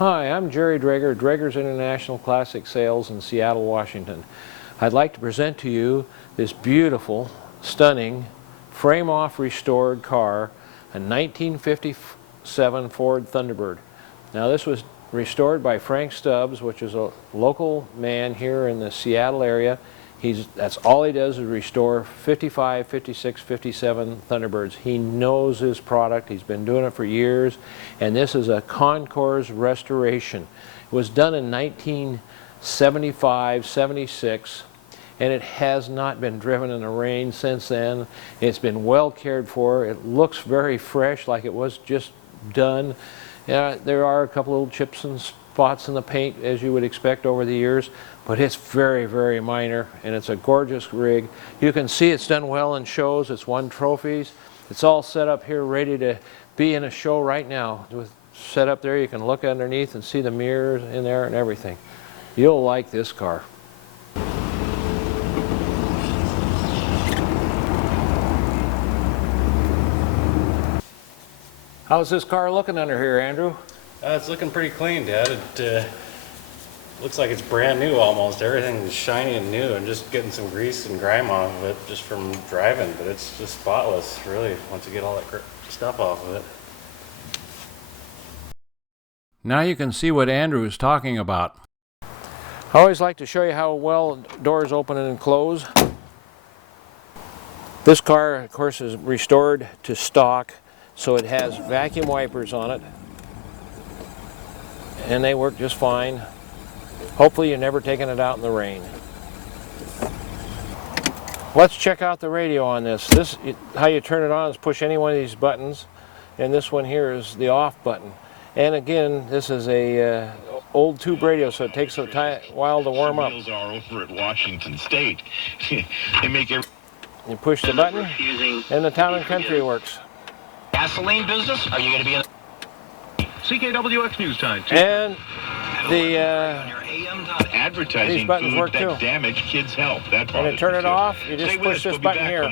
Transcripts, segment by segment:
Hi, I'm Jerry Drager, Drager's International Classic Sales in Seattle, Washington. I'd like to present to you this beautiful, stunning, frame-off restored car, a 1957 Ford Thunderbird. Now this was restored by Frank Stubbs, which is a local man here in the Seattle area. That's all he does is restore 55, 56, 57 Thunderbirds. He knows his product. He's been doing it for years. And this is a concours restoration. It was done in 1975, 76, and it has not been driven in the rain since then. It's been well cared for. It looks very fresh, like it was just done. There are a couple little chips and spots in the paint, as you would expect over the years, but it's very, very minor, and it's a gorgeous rig. You can see it's done well in shows. It's won trophies. It's all set up here ready to be in a show right now. With set up there, you can look underneath and see the mirrors in there and everything. You'll like this car. How's this car looking under here, Andrew? It's looking pretty clean, Dad. It looks like it's brand new almost. Everything's shiny and new. I'm just getting some grease and grime off of it just from driving, but it's just spotless, really, once you get all that stuff off of it. Now you can see what Andrew is talking about. I always like to show you how well doors open and close. This car, of course, is restored to stock, so it has vacuum wipers on it, and they work just fine. Hopefully you're never taking it out in the rain. Let's check out the radio on this. How you turn it on is push any one of these buttons, and this one here is the off button. And again, this is a old tube radio, so it takes a while to warm up. Are over at Washington State. They make every... You push the button, and the town and country works. Gasoline business? Are you going to be in CKWX News Time? And the advertising these buttons work too. Damage kids' health. That when you turn it off, you just push this button here.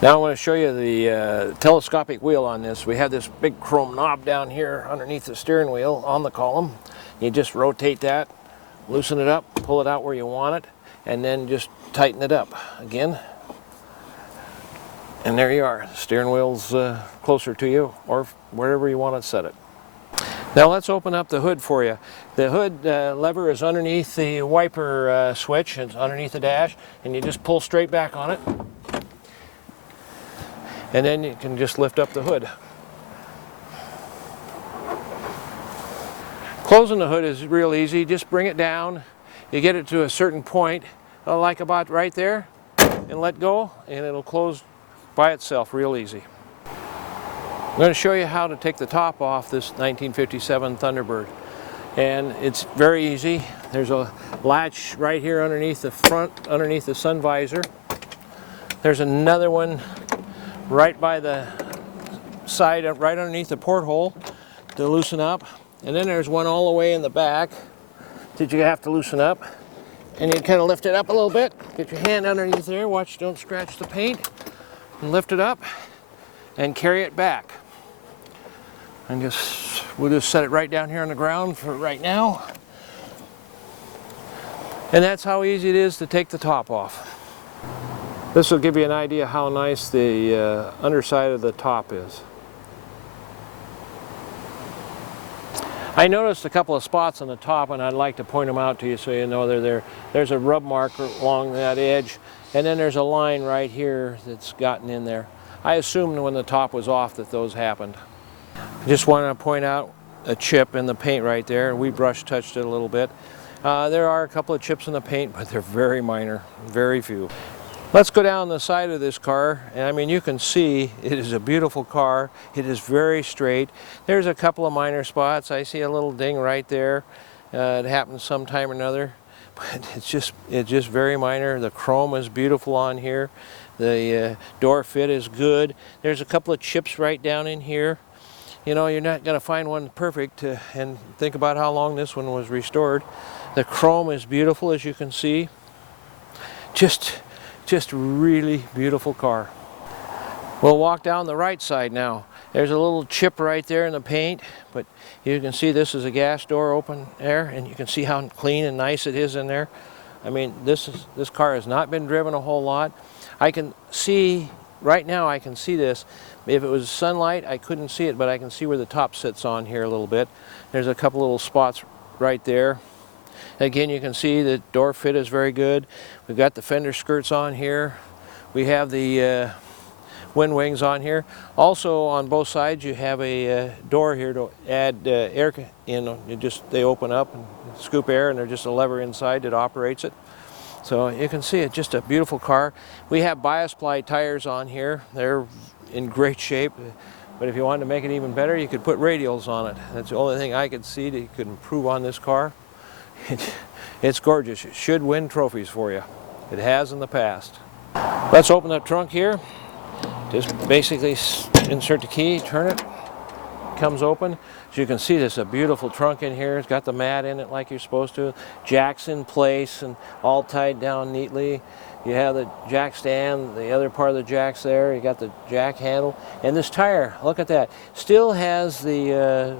Now I want to show you the telescopic wheel on this. We have this big chrome knob down here underneath the steering wheel on the column. You just rotate that, loosen it up, pull it out where you want it, and then just tighten it up again. And there you are. The steering wheel's closer to you, or wherever you want to set it. Now let's open up the hood for you. The hood lever is underneath the wiper switch. It's underneath the dash, and you just pull straight back on it. And then you can just lift up the hood. Closing the hood is real easy. Just bring it down. You get it to a certain point, like about right there, and let go, and it'll close by itself real easy. I'm going to show you how to take the top off this 1957 Thunderbird. And it's very easy. There's a latch right here underneath the front, underneath the sun visor. There's another one right by the side, right underneath the porthole to loosen up. And then there's one all the way in the back that you have to loosen up. And you kind of lift it up a little bit. Get your hand underneath there. Watch, don't scratch the paint. And lift it up and carry it back. And we'll just set it right down here on the ground for right now. And that's how easy it is to take the top off. This will give you an idea how nice the underside of the top is. I noticed a couple of spots on the top, and I'd like to point them out to you so you know they're there. There's a rub mark along that edge, and then there's a line right here that's gotten in there. I assumed when the top was off that those happened. I just want to point out a chip in the paint right there. We brush touched it a little bit. There are a couple of chips in the paint, but they're very minor, very few. Let's go down the side of this car, and I mean you can see it is a beautiful car. It is very straight. There's a couple of minor spots. I see a little ding right there. It happens sometime or another, but it's just very minor. The chrome is beautiful on here. The door fit is good. There's a couple of chips right down in here. You know, you're not going to find one perfect, and think about how long this one was restored. The chrome is beautiful, as you can see. Just really beautiful car. We'll walk down the right side now. There's a little chip right there in the paint, but you can see this is a gas door open there, and you can see how clean and nice it is in there. I mean, this car has not been driven a whole lot. I can see, right now I can see this. If it was sunlight, I couldn't see it, but I can see where the top sits on here a little bit. There's a couple little spots right there. Again, you can see the door fit is very good. We've got the fender skirts on here. We have the wind wings on here. Also on both sides you have a door here to add air in. They open up and scoop air, and there's just a lever inside that operates it. So you can see it's just a beautiful car. We have bias ply tires on here. They're in great shape, but if you wanted to make it even better, you could put radials on it. That's the only thing I could see that you could improve on this car. It's gorgeous. It should win trophies for you. It has in the past. Let's open the trunk here. Just basically insert the key, turn it, comes open. As you can see, there's a beautiful trunk in here. It's got the mat in it like you're supposed to. Jacks in place and all tied down neatly. You have the jack stand, the other part of the jack's there. You got the jack handle. And this tire, look at that, still has the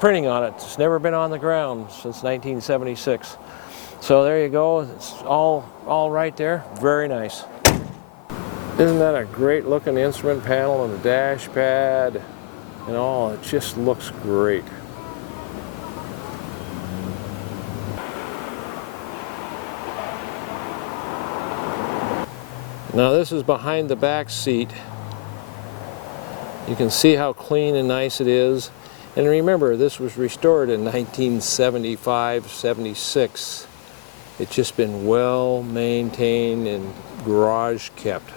printing on it. It's never been on the ground since 1976. So there you go. It's all right there. Very nice. Isn't that a great looking instrument panel and the dash pad and all? It just looks great. Now this is behind the back seat. You can see how clean and nice it is. And remember, this was restored in 1975, 76. It's just been well maintained and garage kept.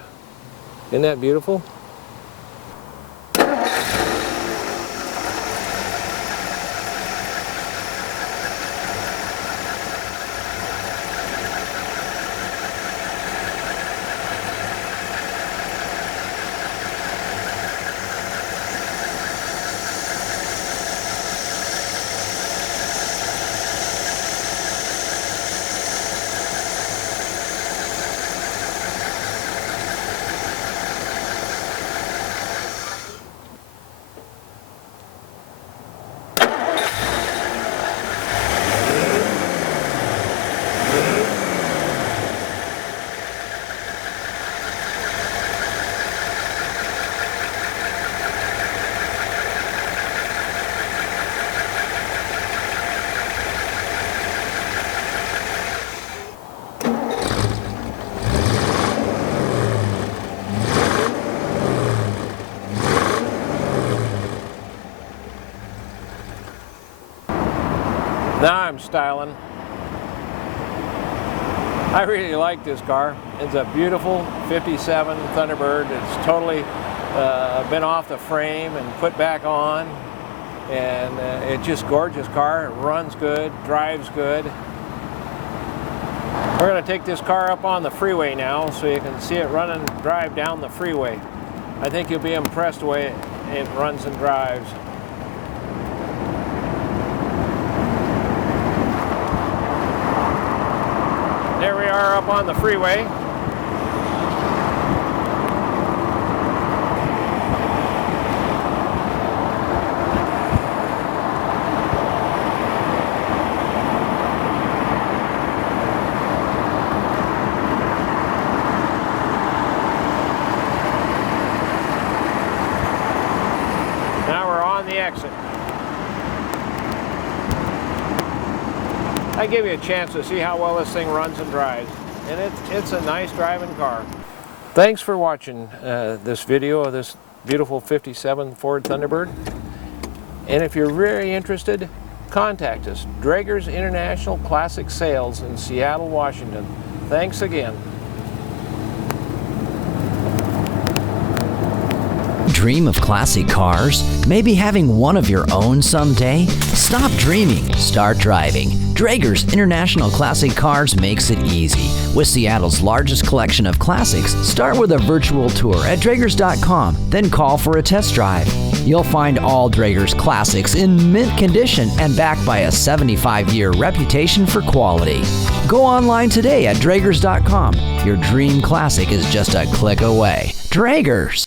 Isn't that beautiful? Now I'm styling. I really like this car. It's a beautiful 57 Thunderbird. It's totally been off the frame and put back on. And it's just gorgeous car. It runs good, drives good. We're going to take this car up on the freeway now so you can see it run and drive down the freeway. I think you'll be impressed the way it runs and drives. There we are up on the freeway. Now we're on the exit. I give you a chance to see how well this thing runs and drives. And it's a nice driving car. Thanks for watching this video of this beautiful 57 Ford Thunderbird. And if you're very interested, contact us. Draeger's International Classic Sales in Seattle, Washington. Thanks again. Dream of classic cars? Maybe having one of your own someday? Stop dreaming, start driving. Draeger's International Classic Cars makes it easy. With Seattle's largest collection of classics, start with a virtual tour at Draegers.com, then call for a test drive. You'll find all Draeger's classics in mint condition and backed by a 75-year reputation for quality. Go online today at Draegers.com. Your dream classic is just a click away. Draeger's.